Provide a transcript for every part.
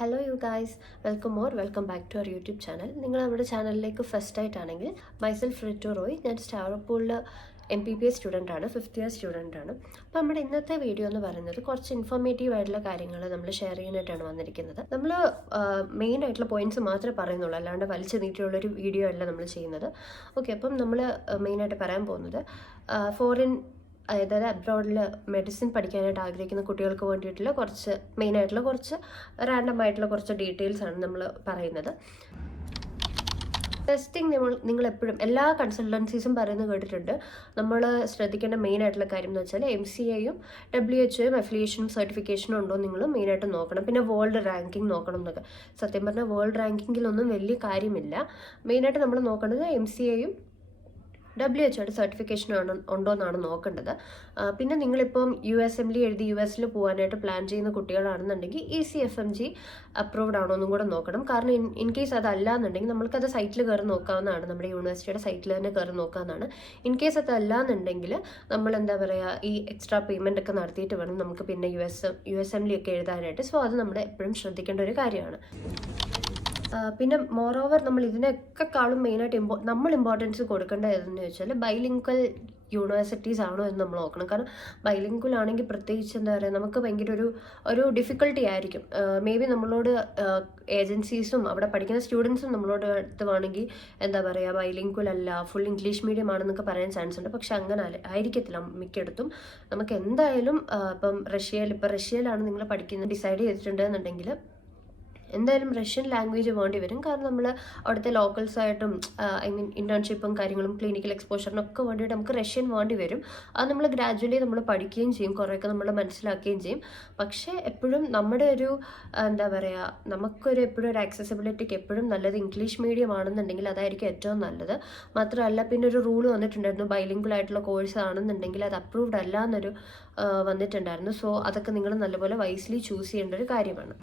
Hello you guys, welcome back to our YouTube channel. നിങ്ങൾ നമ്മുടെ ചാനലിലേക്ക് ഫസ്റ്റ് ആയിട്ടാണെങ്കിൽ മൈസെൽഫ് റിറ്റു റോയ്, ഞാൻ സ്റ്റാർഅപ്പൂളിൽ MPBS സ്റ്റുഡൻ്റ് ആണ്, 5th ഇയർ സ്റ്റുഡൻ്റ് ആണ്. അപ്പോൾ നമ്മുടെ ഇന്നത്തെ വീഡിയോ എന്ന് പറയുന്നത് കുറച്ച് ഇൻഫോർമേറ്റീവ് ആയിട്ടുള്ള കാര്യങ്ങൾ നമ്മൾ ഷെയർ ചെയ്യാനായിട്ടാണ് വന്നിരിക്കുന്നത്. നമ്മൾ മെയിൻ ആയിട്ടുള്ള പോയിന്റ്സ് മാത്രമേ പറയുന്നുള്ളൂ, അല്ലാണ്ട് വലിച്ചു നീട്ടിയുള്ളൊരു വീഡിയോ അല്ല നമ്മൾ ചെയ്യുന്നത്. ഓക്കെ, അപ്പം നമ്മൾ മെയിനായിട്ട് പറയാൻ പോകുന്നത് ഫോറിൻ, അതായത് അബ്രോഡിൽ മെഡിസിൻ പഠിക്കാനായിട്ട് ആഗ്രഹിക്കുന്ന കുട്ടികൾക്ക് വേണ്ടിയിട്ടുള്ള കുറച്ച് മെയിനായിട്ടുള്ള കുറച്ച് റാൻഡം ആയിട്ടുള്ള കുറച്ച് ഡീറ്റെയിൽസ് ആണ് നമ്മൾ പറയുന്നത്. ടെസ്റ്റിംഗ് നിങ്ങൾ എപ്പോഴും എല്ലാ കൺസൾട്ടൻസീസും പറയുന്നത് കേട്ടിട്ടുണ്ട്. നമ്മൾ ശ്രദ്ധിക്കേണ്ട മെയിൻ ആയിട്ടുള്ള കാര്യം എന്ന് വെച്ചാൽ MCAയും WHO അഫിലിയേഷനും സർട്ടിഫിക്കേഷനും ഉണ്ടോ നിങ്ങൾ മെയിനായിട്ട് നോക്കണം. പിന്നെ വേൾഡ് റാങ്കിങ് നോക്കണം എന്നൊക്കെ. സത്യം പറഞ്ഞാൽ വേൾഡ് റാങ്കിങ്ങിലൊന്നും വലിയ കാര്യമില്ല. മെയിനായിട്ട് നമ്മൾ നോക്കേണ്ടത് MCAയും WHO സർട്ടിഫിക്കേഷൻ ഉണ്ടോ എന്നാണ് നോക്കേണ്ടത്. പിന്നെ നിങ്ങളിപ്പം USMLE എഴുതി US പോകാനായിട്ട് പ്ലാൻ ചെയ്യുന്ന കുട്ടികളാണെന്നുണ്ടെങ്കിൽ ECFMG അപ്രൂവ്ഡ് ആണോ എന്നും കൂടെ നോക്കണം. കാരണം ഇൻ കേസ് അതല്ല എന്നുണ്ടെങ്കിൽ നമ്മൾക്കത് സൈറ്റിൽ കയറി നോക്കാവുന്നതാണ്, നമ്മുടെ യൂണിവേഴ്സിറ്റിയുടെ സൈറ്റിൽ തന്നെ കയറി നോക്കാവുന്നതാണ്. ഇൻ കേസ് അതല്ല എന്നുണ്ടെങ്കിൽ നമ്മൾ എന്താ പറയുക, ഈ എക്സ്ട്രാ പേയ്മെൻ്റ് ഒക്കെ നടത്തിയിട്ട് വേണം നമുക്ക് പിന്നെ USMLE ഒക്കെ എഴുതാനായിട്ട്. സോ അത് നമ്മൾ എപ്പോഴും ശ്രദ്ധിക്കേണ്ട ഒരു കാര്യമാണ്. പിന്നെ മോറോവർ നമ്മൾ ഇതിനൊക്കെക്കാളും മെയിനായിട്ട് നമ്മൾ ഇമ്പോർട്ടൻസ് കൊടുക്കേണ്ടത് ഏതെന്ന് വെച്ചാൽ ബൈലിംഗ്വൽ യൂണിവേഴ്സിറ്റീസ് ആണോ എന്ന് നമ്മൾ നോക്കണം. കാരണം ബൈലിംഗ്വൽ ആണെങ്കിൽ പ്രത്യേകിച്ച് എന്താ പറയുക, നമുക്ക് ഭയങ്കര ഒരു ഡിഫിക്കൽട്ടി ആയിരിക്കും. മേ ബി നമ്മളോട് ഏജൻസീസും അവിടെ പഠിക്കുന്ന സ്റ്റുഡൻസും നമ്മളോട് അടുത്തുവാണെങ്കിൽ എന്താ പറയുക, ബൈലിംഗ്വൽ അല്ല, ഫുൾ ഇംഗ്ലീഷ് മീഡിയം ആണെന്നൊക്കെ പറയാൻ ചാൻസ് ഉണ്ട്. പക്ഷെ അങ്ങനെ ആയിരിക്കത്തില്ല മിക്കയിടത്തും. നമുക്ക് എന്തായാലും ഇപ്പം റഷ്യയിലാണ് നിങ്ങൾ പഠിക്കുന്നത് ഡിസൈഡ് ചെയ്തിട്ടുണ്ടെന്നുണ്ടെങ്കിൽ എന്തായാലും റഷ്യൻ ലാംഗ്വേജ് വേണ്ടി വരും. കാരണം നമ്മൾ അവിടുത്തെ ലോക്കൽസായിട്ടും ഇൻറ്റേൺഷിപ്പും കാര്യങ്ങളും ക്ലിനിക്കൽ എക്സ്പോഷറിനൊക്കെ വേണ്ടിയിട്ട് നമുക്ക് റഷ്യൻ വേണ്ടി വരും. അത് നമ്മൾ ഗ്രാജുവലി നമ്മൾ പഠിക്കുകയും ചെയ്യും, കുറേയൊക്കെ നമ്മൾ മനസ്സിലാക്കുകയും ചെയ്യും. പക്ഷേ എപ്പോഴും നമ്മുടെ ഒരു എന്താ പറയുക, നമുക്കൊരു എപ്പോഴും ഒരു ആക്സസിബിലിറ്റിക്ക് എപ്പോഴും നല്ലത് ഇംഗ്ലീഷ് മീഡിയം ആണെന്നുണ്ടെങ്കിൽ അതായിരിക്കും ഏറ്റവും നല്ലത്. മാത്രമല്ല പിന്നെ ഒരു റൂള് വന്നിട്ടുണ്ടായിരുന്നു, ബൈലിംഗ്വൽ ആയിട്ടുള്ള കോഴ്സ് ആണെന്നുണ്ടെങ്കിൽ അത് അപ്രൂവ്ഡ് അല്ല എന്നൊരു വന്നിട്ടുണ്ടായിരുന്നു. സോ അതൊക്കെ നിങ്ങൾ നല്ലപോലെ വൈസ്ലി ചൂസ് ചെയ്യേണ്ട ഒരു കാര്യമാണ്.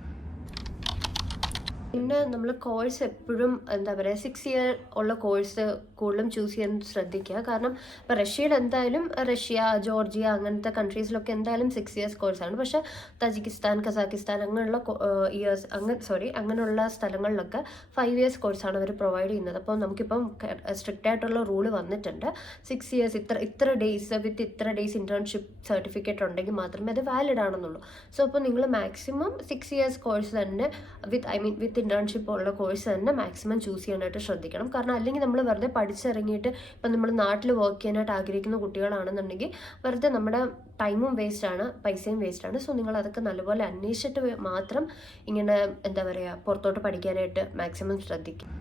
പിന്നെ നമ്മൾ കോഴ്സ് എപ്പോഴും എന്താ പറയുക, 6 ഇയർ ഉള്ള കോഴ്സ് കൂടുതലും ചൂസ് ചെയ്യാൻ ശ്രദ്ധിക്കുക. കാരണം ഇപ്പോൾ റഷ്യയിൽ എന്തായാലും റഷ്യ, ജോർജിയ അങ്ങനത്തെ കൺട്രീസിലൊക്കെ എന്തായാലും 6 ഇയേഴ്സ് കോഴ്സാണ്. പക്ഷേ തജിക്കിസ്ഥാൻ, കസാക്കിസ്ഥാൻ അങ്ങനെയുള്ള അങ്ങനെയുള്ള സ്ഥലങ്ങളിലൊക്കെ 5 ഇയേഴ്സ് കോഴ്സാണ് അവർ പ്രൊവൈഡ് ചെയ്യുന്നത്. അപ്പോൾ നമുക്കിപ്പം സ്ട്രിക്റ്റ് ആയിട്ടുള്ള റൂള് വന്നിട്ടുണ്ട്. 6 ഇയേഴ്സ് ഇത്ര ഡേയ്സ് വിത്ത് ഇത്ര ഡേയ്സ് ഇൻറ്റേൺഷിപ്പ് സർട്ടിഫിക്കറ്റ് ഉണ്ടെങ്കിൽ മാത്രമേ അത് വാലിഡ് ആണെന്നുള്ളൂ. സോ അപ്പോൾ നിങ്ങൾ മാക്സിമം 6 ഇയേഴ്സ് കോഴ്സ് തന്നെ വിത്ത് ഇൻറ്റേൺഷിപ്പ് ഉള്ള കോഴ്സ് തന്നെ മാക്സിമം ചൂസ് ചെയ്യാനായിട്ട് ശ്രദ്ധിക്കണം. കാരണം അല്ലെങ്കിൽ നമ്മൾ വെറുതെ പഠിച്ചിറങ്ങിയിട്ട് ഇപ്പം നമ്മൾ നാട്ടിൽ വർക്ക് ചെയ്യാനായിട്ട് ആഗ്രഹിക്കുന്ന കുട്ടികളാണെന്നുണ്ടെങ്കിൽ വെറുതെ നമ്മുടെ ടൈമും വേസ്റ്റാണ്, പൈസയും വേസ്റ്റാണ്. സോ നിങ്ങൾ അതൊക്കെ നല്ലപോലെ അന്വേഷിച്ചിട്ട് മാത്രം ഇങ്ങനെ എന്താ പറയുക പുറത്തോട്ട് പഠിക്കാനായിട്ട് മാക്സിമം ശ്രദ്ധിക്കും.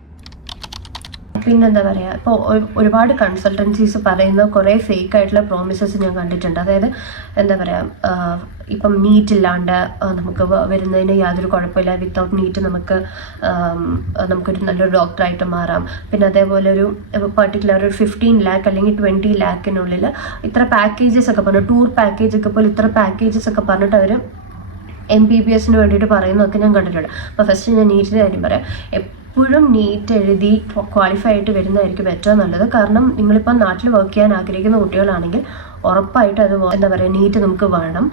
പിന്നെന്താ പറയുക, ഇപ്പോൾ ഒരുപാട് കൺസൾട്ടൻസീസ് പറയുന്ന കുറേ ഫേക്ക് ആയിട്ടുള്ള പ്രോമിസസ് ഞാൻ കണ്ടിട്ടുണ്ട്. അതായത് എന്താ പറയുക, ഇപ്പം നീറ്റ് ഇല്ലാണ്ട് നമുക്ക് വരുന്നതിന് യാതൊരു കുഴപ്പമില്ല, വിത്തൗട്ട് നീറ്റ് നമുക്കൊരു നല്ലൊരു ഡോക്ടറായിട്ട് മാറാം. പിന്നെ അതേപോലെ ഒരു പർട്ടിക്കുലർ ഒരു 15 lakh അല്ലെങ്കിൽ 20 lakhിനുള്ളിൽ ഇത്ര പാക്കേജസ് ഒക്കെ പറഞ്ഞു, ടൂർ പാക്കേജ് ഒക്കെ പോലെ ഇത്ര പാക്കേജസ് ഒക്കെ പറഞ്ഞിട്ട് അവർ MPBSന് വേണ്ടിയിട്ട് പറയുന്നതൊക്കെ ഞാൻ കണ്ടിട്ടുണ്ട്. അപ്പോൾ ഫസ്റ്റ് ഞാൻ നീറ്റിൻ്റെ കാര്യം പറയാം. എപ്പോഴും നീറ്റ് എഴുതി ക്വാളിഫൈ ആയിട്ട് വരുന്നതായിരിക്കും ഏറ്റവും നല്ലത്. കാരണം നിങ്ങളിപ്പോൾ നാട്ടിൽ വർക്ക് ചെയ്യാൻ ആഗ്രഹിക്കുന്ന കുട്ടികളാണെങ്കിൽ ഉറപ്പായിട്ട് അത് എന്താ പറയുക, നീറ്റ് നമുക്ക് വേണം.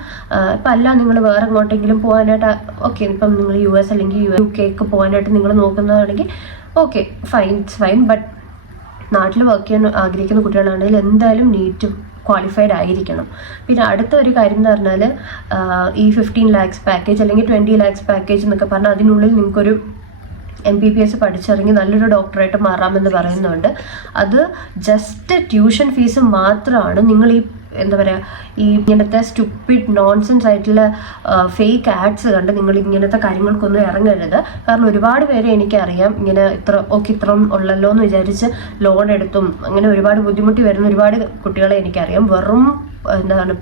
ഇപ്പം അല്ല നിങ്ങൾ വേറെ എങ്ങോട്ടെങ്കിലും പോകാനായിട്ട് ഓക്കെ, ഇപ്പം നിങ്ങൾ US അല്ലെങ്കിൽ UK ഒക്കെ പോകാനായിട്ട് നിങ്ങൾ നോക്കുന്നതാണെങ്കിൽ ഓക്കെ, ഫൈൻ. ബട്ട് നാട്ടിൽ വർക്ക് ചെയ്യാൻ ആഗ്രഹിക്കുന്ന കുട്ടികളാണെങ്കിൽ എന്തായാലും നീറ്റ് ക്വാളിഫൈഡ് ആയിരിക്കണം. പിന്നെ അടുത്ത ഒരു കാര്യം എന്ന് പറഞ്ഞാൽ ഈ 15 lakhs പാക്കേജ് അല്ലെങ്കിൽ 20 lakhs പാക്കേജ് എന്നൊക്കെ പറഞ്ഞാൽ അതിനുള്ളിൽ നിങ്ങൾക്കൊരു MPBS പഠിച്ചിറങ്ങി നല്ലൊരു ഡോക്ടറായിട്ട് മാറാമെന്ന് പറയുന്നുണ്ട്. അത് ജസ്റ്റ് ട്യൂഷൻ ഫീസ് മാത്രമാണ്. നിങ്ങൾ ഈ എന്താ പറയുക, ഈ ഇങ്ങനത്തെ സ്റ്റുപ്പിഡ് നോൺസെൻസ് ആയിട്ടുള്ള ഫേക്ക് ആഡ്സ് കണ്ട് നിങ്ങൾ ഇങ്ങനത്തെ കാര്യങ്ങൾക്കൊന്നും ഇറങ്ങരുത്. കാരണം ഒരുപാട് പേരെ എനിക്കറിയാം ഇങ്ങനെ ഇത്ര ഉള്ളല്ലോ എന്ന് വിചാരിച്ച് ലോൺ എടുത്തും അങ്ങനെ ഒരുപാട് ബുദ്ധിമുട്ടി വരുന്ന ഒരുപാട് കുട്ടികളെ എനിക്കറിയാം. വെറും എന്താണ്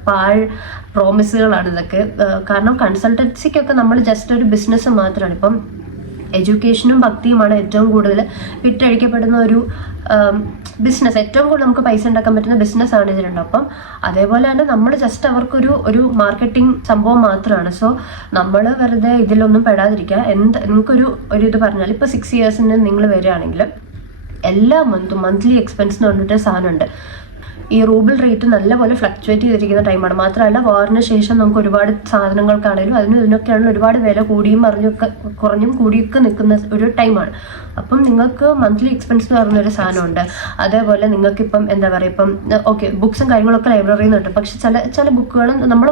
പ്രോമിസുകളാണ് ഇതൊക്കെ. കാരണം കൺസൾട്ടൻസിക്കൊക്കെ നമ്മൾ ജസ്റ്റ് ഒരു ബിസിനസ് മാത്രമാണ്. ഇപ്പം എഡ്യൂക്കേഷനും ഭക്തിയുമാണ് ഏറ്റവും കൂടുതൽ വിറ്റഴിക്കപ്പെടുന്ന ഒരു ബിസിനസ്. ഏറ്റവും കൂടുതൽ നമുക്ക് പൈസ ഉണ്ടാക്കാൻ പറ്റുന്ന ബിസിനസ്സാണ് ഇതിലുണ്ട്. അപ്പം അതേപോലെ തന്നെ നമ്മൾ ജസ്റ്റ് അവർക്കൊരു മാർക്കറ്റിംഗ് സംഭവം മാത്രമാണ്. സോ നമ്മൾ വെറുതെ ഇതിലൊന്നും പെടാതിരിക്കുക. നിങ്ങൾക്കൊരു ഇത് പറഞ്ഞാൽ ഇപ്പോൾ 6 ഇയേഴ്സിന് നിങ്ങൾ വരികയാണെങ്കിൽ എല്ലാ മന്ത്ലി എക്സ്പെൻസ് എന്ന് പറഞ്ഞിട്ട് സാധനമുണ്ട്. ഈ റൂബിൾ റേറ്റ് നല്ലപോലെ ഫ്ലക്ച്വേറ്റ് ചെയ്തിരിക്കുന്ന ടൈമാണ്. മാത്രമല്ല വാറിന് ശേഷം നമുക്ക് ഒരുപാട് സാധനങ്ങൾക്കാണെങ്കിലും ഇതിനൊക്കെയാണെങ്കിലും ഒരുപാട് വില കൂടിയും കുറഞ്ഞും കൂടിയൊക്കെ നിൽക്കുന്ന ഒരു ടൈമാണ്. അപ്പം നിങ്ങൾക്ക് മന്ത്ലി എക്സ്പെൻസ് എന്ന് പറഞ്ഞൊരു സാധനമുണ്ട്. അതേപോലെ നിങ്ങൾക്കിപ്പം എന്താ പറയുക, ഇപ്പം ഓക്കെ ബുക്സും കാര്യങ്ങളൊക്കെ ലൈബ്രറിയിൽ നിന്ന് കിട്ടും, പക്ഷെ ചില ബുക്കുകൾ നമ്മൾ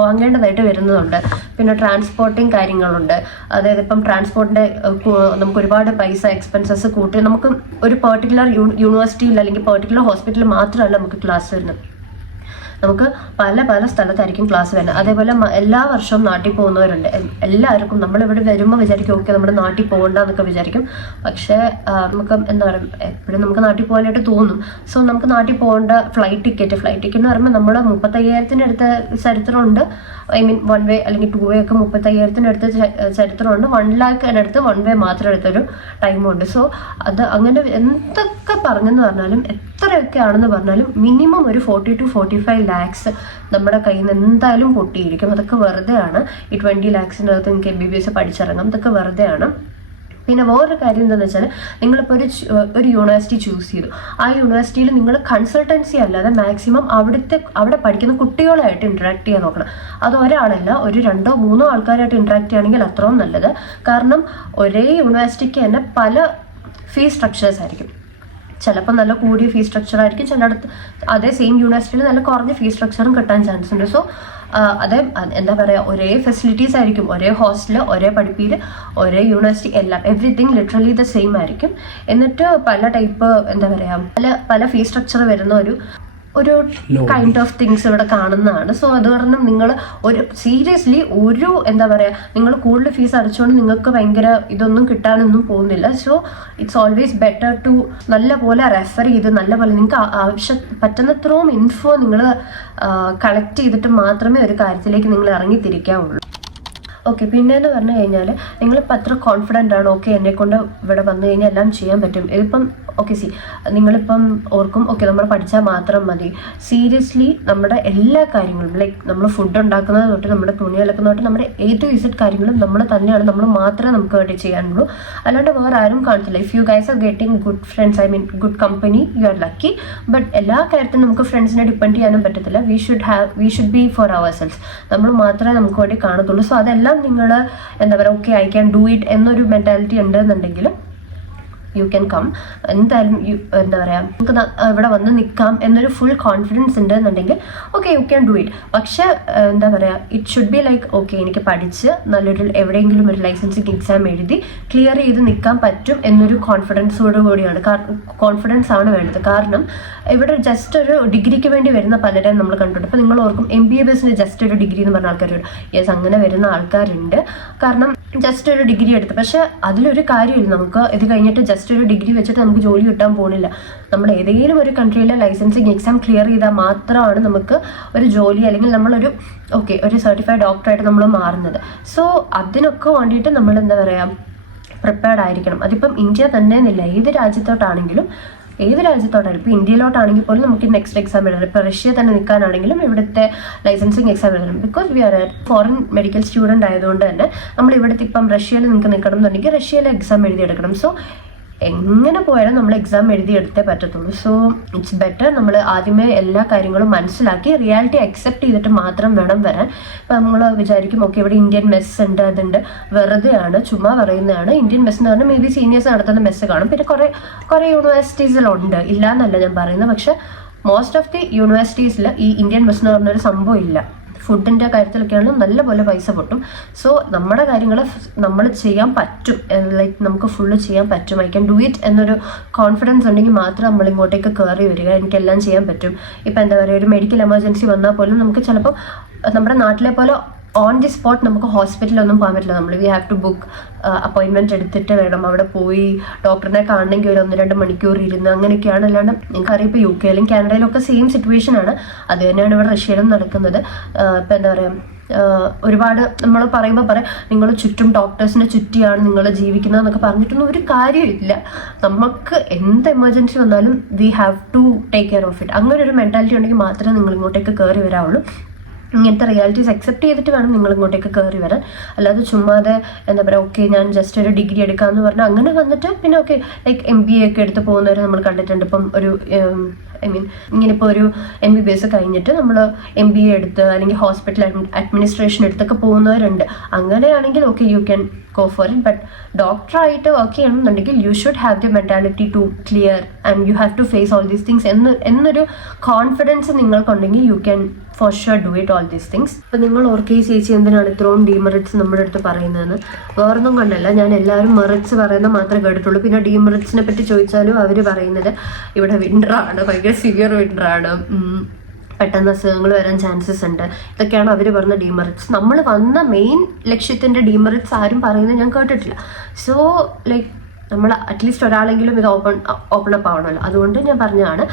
വാങ്ങേണ്ടതായിട്ട് വരുന്നതുണ്ട്. പിന്നെ ട്രാൻസ്പോർട്ടിങ് കാര്യങ്ങളുണ്ട്. അതായത് ഇപ്പം ട്രാൻസ്പോർട്ടിൻ്റെ നമുക്ക് ഒരുപാട് പൈസ എക്സ്പെൻസസ് കൂട്ടി നമുക്ക് ഒരു പെർട്ടിക്കുലർ യൂണിവേഴ്സിറ്റിയിൽ അല്ലെങ്കിൽ പെർട്ടിക്കുലർ ഹോസ്പിറ്റലിൽ മാത്രമല്ല നമുക്ക് ക്ലാസ് വരുന്നത്, നമുക്ക് പല സ്ഥലത്തായിരിക്കും ക്ലാസ് വരുന്നത്. അതേപോലെ എല്ലാ വർഷവും നാട്ടിൽ പോകുന്നവരുണ്ട്. എല്ലാവർക്കും നമ്മളിവിടെ വരുമ്പോൾ വിചാരിക്കും ഓക്കെ നമ്മുടെ നാട്ടിൽ പോകണ്ടെന്നൊക്കെ വിചാരിക്കും. പക്ഷേ നമുക്ക് എന്താ പറയുക, എപ്പോഴും നമുക്ക് നാട്ടിൽ പോകാനായിട്ട് തോന്നും. സോ നമുക്ക് നാട്ടിൽ പോകേണ്ട ഫ്ലൈറ്റ് ടിക്കറ്റ് എന്ന് പറയുമ്പോൾ നമ്മൾ 35,000 അടുത്ത ചരിത്രമുണ്ട്. ഐ മീൻ 1 വേ അല്ലെങ്കിൽ 2 വേ ഒക്കെ 35,000 അടുത്ത ചരിത്രമുണ്ട്. 1 ലാഖിനടുത്ത് 1 വേ മാത്രം എടുത്തൊരു ടൈമുണ്ട്. സോ അത് അങ്ങനെ എന്തൊക്കെ പറഞ്ഞെന്ന് പറഞ്ഞാലും എത്രയൊക്കെ ആണെന്ന് പറഞ്ഞാലും മിനിമം ഒരു 40 to 45 lakhs നമ്മുടെ കയ്യിൽ നിന്ന് എന്തായാലും പൊട്ടിയിരിക്കും. അതൊക്കെ വെറുതെയാണ്. ഈ 20 lakhsൻ്റെ അകത്ത് നിങ്ങൾക്ക് MBBS പഠിച്ചിറങ്ങാം. ഇതൊക്കെ വെറുതെയാണ്. പിന്നെ വേറൊരു കാര്യം എന്താണെന്ന് വെച്ചാൽ നിങ്ങളിപ്പോൾ ഒരു യൂണിവേഴ്സിറ്റി ചൂസ് ചെയ്തു. ആ യൂണിവേഴ്സിറ്റിയിൽ നിങ്ങൾ കൺസൾട്ടൻസി അല്ലാതെ മാക്സിമം അവിടെ പഠിക്കുന്ന കുട്ടികളായിട്ട് ഇൻട്രാക്ട് ചെയ്യാൻ നോക്കണം. അത് ഒരാളല്ല, ഒരു 2 or 3 ആൾക്കാരായിട്ട് ഇൻട്രാക്ട് ചെയ്യുകയാണെങ്കിൽ അത്രയും നല്ലത്. കാരണം ഒരേ യൂണിവേഴ്സിറ്റിക്ക് തന്നെ പല ഫീസ് സ്ട്രക്ചേഴ്സ് ആയിരിക്കും. ചിലപ്പോൾ നല്ല കൂടിയ ഫീസ് സ്ട്രക്ചർ ആയിരിക്കും, ചിലയിടത്ത് അതേ സെയിം യൂണിവേഴ്സിറ്റിയിൽ നല്ല കുറഞ്ഞ ഫീസ് സ്ട്രക്ചറും കിട്ടാൻ ചാൻസ് ഉണ്ട്. സോ അതേ എന്താ പറയുക, ഒരേ ഫെസിലിറ്റീസ് ആയിരിക്കും, ഒരേ ഹോസ്റ്റൽ, ഒരേ പഠിപ്പീര്, ഒരേ യൂണിവേഴ്സിറ്റി, എല്ലാം എവറിത്തിങ് ലിറ്ററലി ദ സെയിം ആയിരിക്കും. എന്നിട്ട് പല ടൈപ്പ് എന്താ പറയുക പല ഫീസ് സ്ട്രക്ചർ വരുന്ന ഒരു കൈൻഡ് ഓഫ് തിങ്സ് ഇവിടെ കാണുന്നതാണ്. സോ അത് കാരണം നിങ്ങൾ സീരിയസ്ലി എന്താ പറയുക, നിങ്ങൾ കൂടുതൽ ഫീസ് അടച്ചുകൊണ്ട് നിങ്ങൾക്ക് ഭയങ്കര ഇതൊന്നും കിട്ടാനൊന്നും പോകുന്നില്ല. So it's always better to നല്ല പോലെ റെഫർ ചെയ്ത് നല്ല പോലെ നിങ്ങൾക്ക് പറ്റുന്നത്രയും ഇൻഫോ നിങ്ങൾ കളക്ട് ചെയ്തിട്ട് മാത്രമേ ഒരു കാര്യത്തിലേക്ക് നിങ്ങൾ ഇറങ്ങിത്തിരിക്കാവുള്ളൂ. ഓക്കെ, പിന്നെയെന്ന് പറഞ്ഞു കഴിഞ്ഞാൽ നിങ്ങളിപ്പോൾ അത്ര കോൺഫിഡൻ്റ് ആണ്, ഓക്കെ എന്നെക്കൊണ്ട് ഇവിടെ വന്നു കഴിഞ്ഞാൽ എല്ലാം ചെയ്യാൻ പറ്റും. ഇതിപ്പം ഓക്കെ നിങ്ങളിപ്പം ഓർക്കും ഓക്കെ നമ്മൾ പഠിച്ചാൽ മാത്രം മതി. സീരിയസ്ലി നമ്മുടെ എല്ലാ കാര്യങ്ങളും ലൈക്ക് നമ്മൾ ഫുഡ് ഉണ്ടാക്കുന്നത് തൊട്ട് നമ്മുടെ തുണി അലക്കുന്നത് തൊട്ട് നമ്മുടെ A to Z കാര്യങ്ങളും നമ്മൾ തന്നെയാണ്, നമ്മൾ മാത്രമേ നമുക്ക് വേണ്ടി ചെയ്യാനുള്ളൂ. അല്ലാണ്ട് വേറെ ആരും കാണത്തില്ല. If you guys are getting good friends, I mean good company, you are lucky. But എല്ലാ കാര്യത്തിലും നമുക്ക് ഫ്രണ്ട്സിനെ ഡിപ്പെൻഡ് ചെയ്യാനും പറ്റത്തില്ല. We should be for our selves. നമ്മൾ മാത്രമേ നമുക്ക് വേണ്ടി കാണത്തുള്ളൂ. സോ അതെല്ലാം നിങ്ങൾ എന്താ പറയുക, okay I can do it എന്നൊരു മെൻറ്റാലിറ്റി ഉണ്ടെന്നുണ്ടെങ്കിൽ യു ക്യാൻ കം. എന്തായാലും എന്താ പറയുക, നമുക്ക് ഇവിടെ വന്ന് നിൽക്കാം എന്നൊരു ഫുൾ കോൺഫിഡൻസ് ഉണ്ടെന്നുണ്ടെങ്കിൽ okay you can do it. പക്ഷേ എന്താ പറയുക, it should be like okay എനിക്ക് പഠിച്ച് നല്ലൊരു എവിടെയെങ്കിലും ഒരു ലൈസൻസിങ് എക്സാം എഴുതി ക്ലിയർ ചെയ്ത് നിൽക്കാൻ പറ്റും എന്നൊരു കോൺഫിഡൻസോട് കൂടിയാണ്. കോൺഫിഡൻസ് ആണ് വേണ്ടത്. കാരണം ഇവിടെ ജസ്റ്റ് ഒരു ഡിഗ്രിക്ക് വേണ്ടി വരുന്ന പലരെയും നമ്മൾ കണ്ടിട്ടുണ്ട്. അപ്പോൾ നിങ്ങൾ ഓർക്കും MBBSന് ജസ്റ്റ് ഒരു ഡിഗ്രി എന്ന് പറഞ്ഞ ആൾക്കാരുണ്ട്. യെസ്, അങ്ങനെ വരുന്ന ആൾക്കാരുണ്ട്. കാരണം ജസ്റ്റ് ഒരു ഡിഗ്രി എടുത്ത്, പക്ഷെ അതിലൊരു കാര്യമില്ല. നമുക്ക് ഇത് കഴിഞ്ഞിട്ട് ജസ്റ്റ് ഒരു ഡിഗ്രി വെച്ചിട്ട് നമുക്ക് ജോലി കിട്ടാൻ പോകുന്നില്ല. നമ്മൾ ഏതെങ്കിലും ഒരു കൺട്രിയിലെ ലൈസൻസിങ് എക്സാം ക്ലിയർ ചെയ്താൽ മാത്രമാണ് നമുക്ക് ഒരു ജോലി അല്ലെങ്കിൽ നമ്മളൊരു ഒരു സർട്ടിഫൈഡ് ഡോക്ടറായിട്ട് നമ്മൾ മാറുന്നത്. സോ അതിനൊക്കെ വേണ്ടിയിട്ട് നമ്മൾ എന്താ പറയുക പ്രിപ്പയർഡ് ആയിരിക്കണം. അതിപ്പം ഇന്ത്യ തന്നെ എന്നില്ല, ഏത് രാജ്യത്തോട്ടാണെങ്കിലും ഇപ്പോൾ ഇന്ത്യയിലോട്ടാണെങ്കിൽ പോലും നമുക്ക് നെക്സ്റ്റ് എക്സാം എഴുതണം. ഇപ്പോൾ റഷ്യ തന്നെ നിൽക്കാനാണെങ്കിലും ഇവിടുത്തെ ലൈസൻസിങ് എക്സാം എഴുതണം. Because we are a foreign medical student ആയതുകൊണ്ട് തന്നെ നമ്മൾ ഇവിടുത്തെ ഇപ്പം റഷ്യയിൽ നിങ്ങൾക്ക് നിൽക്കണം എന്നുണ്ടെങ്കിൽ റഷ്യയിലെ എക്സാം എഴുതിയെടുക്കണം. സോ എങ്ങനെ പോയാലും നമ്മൾ എക്സാം എഴുതിയെടുത്തേ പറ്റത്തുള്ളൂ. സോ ഇറ്റ്സ് ബെറ്റർ നമ്മൾ ആദ്യമേ എല്ലാ കാര്യങ്ങളും മനസ്സിലാക്കി റിയാലിറ്റി അക്സെപ്റ്റ് ചെയ്തിട്ട് മാത്രം വേണം വരാൻ. ഇപ്പം നമ്മൾ വിചാരിക്കും ഓക്കെ ഇവിടെ ഇന്ത്യൻ മെസ്സ് ഉണ്ട്, അതുണ്ട്, വെറുതെയാണ്, ചുമ്മാ പറയുന്നതാണ്. ഇന്ത്യൻ മെസ്സ് എന്ന് പറഞ്ഞാൽ മേ ബി സീനിയേഴ്സ് നടത്തുന്ന മെസ്സ് കാണും. പിന്നെ കുറേ യൂണിവേഴ്സിറ്റീസിലുണ്ട്, ഇല്ല എന്നല്ല ഞാൻ പറയുന്നത്. പക്ഷെ മോസ്റ്റ് ഓഫ് ദി യൂണിവേഴ്സിറ്റീസിൽ ഈ ഇന്ത്യൻ മെസ്സ് എന്ന് പറഞ്ഞൊരു സംഭവം ഇല്ല. ഫുഡിൻ്റെ കാര്യത്തിലൊക്കെയാണ് നല്ലപോലെ പൈസ പൊട്ടും. സോ നമ്മുടെ കാര്യങ്ങൾ നമ്മൾ ചെയ്യാൻ പറ്റും, ലൈക്ക് നമുക്ക് ഫുള്ള് ചെയ്യാൻ പറ്റും. ഐ ക്യാൻ ഡു ഇറ്റ് എന്നൊരു കോൺഫിഡൻസ് ഉണ്ടെങ്കിൽ മാത്രം നമ്മൾ ഇങ്ങോട്ടേക്ക് കയറി വരിക. എനിക്കെല്ലാം ചെയ്യാൻ പറ്റും. ഇപ്പം എന്താ പറയുക, ഒരു മെഡിക്കൽ എമർജൻസി വന്നാൽ പോലും നമുക്ക് ചിലപ്പോൾ നമ്മുടെ നാട്ടിലെ പോലെ ഓൺ ദി സ്പോട്ട് നമുക്ക് ഹോസ്പിറ്റലൊന്നും പോകാൻ പറ്റില്ല. നമ്മൾ we have to book appointment എടുത്തിട്ട് വേണം അവിടെ പോയി ഡോക്ടറിനെ കാണണമെങ്കിൽ ഒരു 1-2 മണിക്കൂർ ഇരുന്ന് അങ്ങനെയൊക്കെയാണ്. അല്ലാണ്ട് നിങ്ങൾക്കറിയാം ഇപ്പോൾ UK യിലും കാനഡയിലും ഒക്കെ സെയിം സിറ്റുവേഷനാണ്. അത് തന്നെയാണ് ഇവിടെ റഷ്യയിലും നടക്കുന്നത്. ഇപ്പം എന്താ പറയുക, ഒരുപാട് നമ്മൾ പറയുമ്പോൾ പറയാം നിങ്ങൾ ചുറ്റും ഡോക്ടേഴ്സിനെ ചുറ്റിയാണ് നിങ്ങൾ ജീവിക്കുന്നത് എന്നൊക്കെ പറഞ്ഞിട്ടൊന്നും ഒരു കാര്യമില്ല. നമുക്ക് എന്ത് എമർജൻസി വന്നാലും we have to take care of it. അങ്ങനെ ഒരു മെൻറ്റാലിറ്റി ഉണ്ടെങ്കിൽ മാത്രമേ നിങ്ങൾ ഇങ്ങോട്ടേക്ക് കയറി വരാവുള്ളൂ. ഇങ്ങനത്തെ റിയാലിറ്റീസ് അക്സെപ്റ്റ് ചെയ്തിട്ട് വേണം നിങ്ങൾ ഇങ്ങോട്ടേക്ക് കയറി വരാൻ. അല്ലാതെ ചുമ്മാതെ എന്താ പറയുക ഓക്കെ ഞാൻ ജസ്റ്റ് ഒരു ഡിഗ്രി എടുക്കാമെന്ന് പറഞ്ഞാൽ അങ്ങനെ വന്നിട്ട് പിന്നെ ഓക്കെ ലൈക്ക് MBA ഒക്കെ എടുത്ത് പോകുന്നവരെ നമ്മൾ കണ്ടിട്ടുണ്ട്. ഇപ്പം ഒരു ഐ മീൻ ഇങ്ങനെ ഇപ്പോൾ ഒരു MBBS കഴിഞ്ഞിട്ട് നമ്മൾ MBA എടുത്ത് അല്ലെങ്കിൽ ഹോസ്പിറ്റൽ അഡ്മിനിസ്ട്രേഷൻ എടുത്തൊക്കെ പോകുന്നവരുണ്ട്. അങ്ങനെയാണെങ്കിൽ okay, you can go for it. But ഡോക്ടറായിട്ട് വർക്ക് ചെയ്യണമെന്നുണ്ടെങ്കിൽ you should have the mentality to clear and you have to face all these things എന്നൊരു കോൺഫിഡൻസ് നിങ്ങൾക്കുണ്ടെങ്കിൽ you can for sure do it all these things. അപ്പോൾ നിങ്ങൾ ഓർക്കെ ചേച്ചി എന്തിനാണ് ഇത്രയും demerits നമ്മുടെ അടുത്ത് പറയുന്നതെന്ന്? വേറൊന്നും കൊണ്ടല്ല, ഞാൻ എല്ലാവരും മെറിറ്റ്സ് പറയുന്ന മാത്രമേ കേട്ടിട്ടുള്ളൂ. പിന്നെ ഡീമെറിറ്റ്സിനെ പറ്റി ചോദിച്ചാലും അവർ പറയുന്നത് ഇവിടെ വിൻ്ററാണ്, ഭയങ്കര സിവിയർ വിൻ്ററാണ്, പെട്ടെന്ന് അസുഖങ്ങൾ വരാൻ ചാൻസസ് ഉണ്ട്, ഇതൊക്കെയാണ് അവർ പറഞ്ഞ ഡീമെറിറ്റ്സ്. നമ്മൾ വന്ന മെയിൻ ലക്ഷ്യത്തിൻ്റെ ഡീമെറിറ്റ്സ് ആരും പറയുന്നത് ഞാൻ കേട്ടിട്ടില്ല. സോ ലൈക്ക് നമ്മൾ അറ്റ്ലീസ്റ്റ് ഒരാളെങ്കിലും ഇത് ഓപ്പൺ അപ്പ് ആവണമല്ലോ, അതുകൊണ്ട് ഞാൻ പറഞ്ഞതാണ്.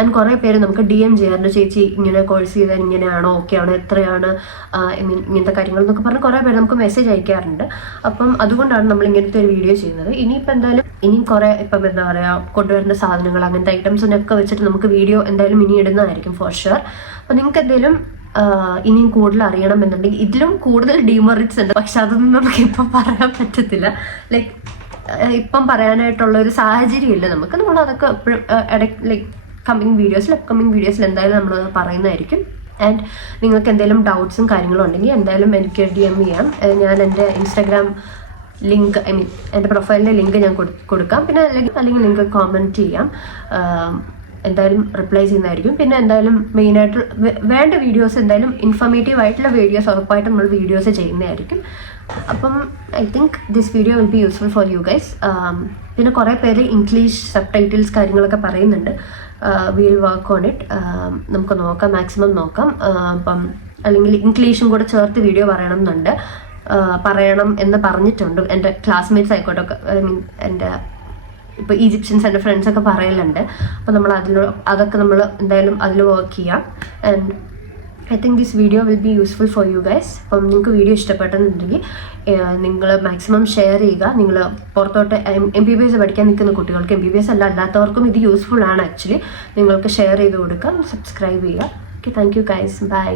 ആൻഡ് കുറേ പേര് നമുക്ക് DM ചെയ്യാറുണ്ട്, ചേച്ചി ഇങ്ങനെ കോഴ്സ് ചെയ്താൽ ഇങ്ങനെയാണോ, ഓക്കെ ആണോ, എത്രയാണ്, ഇങ്ങനത്തെ കാര്യങ്ങൾ എന്നൊക്കെ പറഞ്ഞ് കുറേ പേര് നമുക്ക് മെസ്സേജ് അയക്കാറുണ്ട്. അപ്പം അതുകൊണ്ടാണ് നമ്മൾ ഇങ്ങനത്തെ ഒരു വീഡിയോ ചെയ്യുന്നത്. ഇനിയിപ്പോൾ എന്തായാലും ഇനിയും കുറേ ഇപ്പം എന്താ പറയുക കൊണ്ടുവരുന്ന സാധനങ്ങൾ അങ്ങനത്തെ ഐറ്റംസിനൊക്കെ വെച്ചിട്ട് നമുക്ക് വീഡിയോ എന്തായാലും ഇനി ഇടുന്നതായിരിക്കും ഫോർ ഷുവർ. അപ്പോൾ നിങ്ങൾക്ക് എന്തെങ്കിലും ഇനിയും കൂടുതൽ അറിയണമെന്നുണ്ടെങ്കിൽ ഇതിലും കൂടുതൽ ഡീമെറിറ്റ്സ് ഉണ്ട്, പക്ഷെ അതൊന്നും നമുക്ക് ഇപ്പം പറയാൻ പറ്റത്തില്ല. ലൈക്ക് ഇപ്പം പറയാനായിട്ടുള്ള ഒരു സാഹചര്യം ഇല്ല നമുക്ക്. നമ്മൾ അതൊക്കെ എപ്പോഴും ലൈക്ക് അപ്കമിങ് വീഡിയോസിൽ എന്തായാലും നമ്മൾ പറയുന്നതായിരിക്കും. ആൻഡ് നിങ്ങൾക്ക് എന്തെങ്കിലും ഡൗട്ട്സും കാര്യങ്ങളും ഉണ്ടെങ്കിൽ എന്തായാലും എനിക്ക് DM ചെയ്യാം. ഞാൻ എൻ്റെ ഇൻസ്റ്റാഗ്രാം ലിങ്ക് എൻ്റെ പ്രൊഫൈലിൻ്റെ ലിങ്ക് ഞാൻ കൊടുക്കാം. പിന്നെ അല്ലെങ്കിൽ നിങ്ങൾക്ക് കോമൻറ്റ് ചെയ്യാം, എന്തായാലും റിപ്ലൈ ചെയ്യുന്നതായിരിക്കും. പിന്നെ എന്തായാലും മെയിനായിട്ട് വേണ്ട വീഡിയോസ് എന്തായാലും ഇൻഫോർമേറ്റീവ് ആയിട്ടുള്ള വീഡിയോസ് ഉറപ്പായിട്ടും നമ്മൾ വീഡിയോസ് ചെയ്യുന്നതായിരിക്കും. അപ്പം I think this video will be useful for you guys. പിന്നെ കുറേ പേര് ഇംഗ്ലീഷ് സബ് ടൈറ്റിൽസ് കാര്യങ്ങളൊക്കെ പറയുന്നുണ്ട്. Will work on it. നമുക്ക് നോക്കാം, മാക്സിമം നോക്കാം. അപ്പം അല്ലെങ്കിൽ ഇംഗ്ലീഷും കൂടെ ചേർത്ത് വീഡിയോ പറയണം എന്ന് പറഞ്ഞിട്ടുണ്ട് എൻ്റെ ക്ലാസ്മേറ്റ്സ് ആയിക്കോട്ടെ. ഐ മീൻ എൻ്റെ ഇപ്പോൾ ഈജിപ്ഷ്യൻസ് എൻ്റെ ഫ്രണ്ട്സൊക്കെ പറയലുണ്ട്. അപ്പോൾ നമ്മൾ അതൊക്കെ നമ്മൾ എന്തായാലും അതിൽ വർക്ക് ചെയ്യാം. And I think this video will be useful for you guys. അപ്പം നിങ്ങൾക്ക് വീഡിയോ ഇഷ്ടപ്പെട്ടെന്നുണ്ടെങ്കിൽ നിങ്ങൾ മാക്സിമം ഷെയർ ചെയ്യുക. നിങ്ങൾ പുറത്തോട്ട് MBBS പഠിക്കാൻ നിൽക്കുന്ന കുട്ടികൾക്ക്, MBBS അല്ലാത്തവർക്കും ഇത് യൂസ്ഫുൾ ആണ് ആക്ച്വലി. നിങ്ങൾക്ക് ഷെയർ ചെയ്ത് കൊടുക്കാം, സബ്സ്ക്രൈബ് ചെയ്യുക. Okay, thank you guys, by.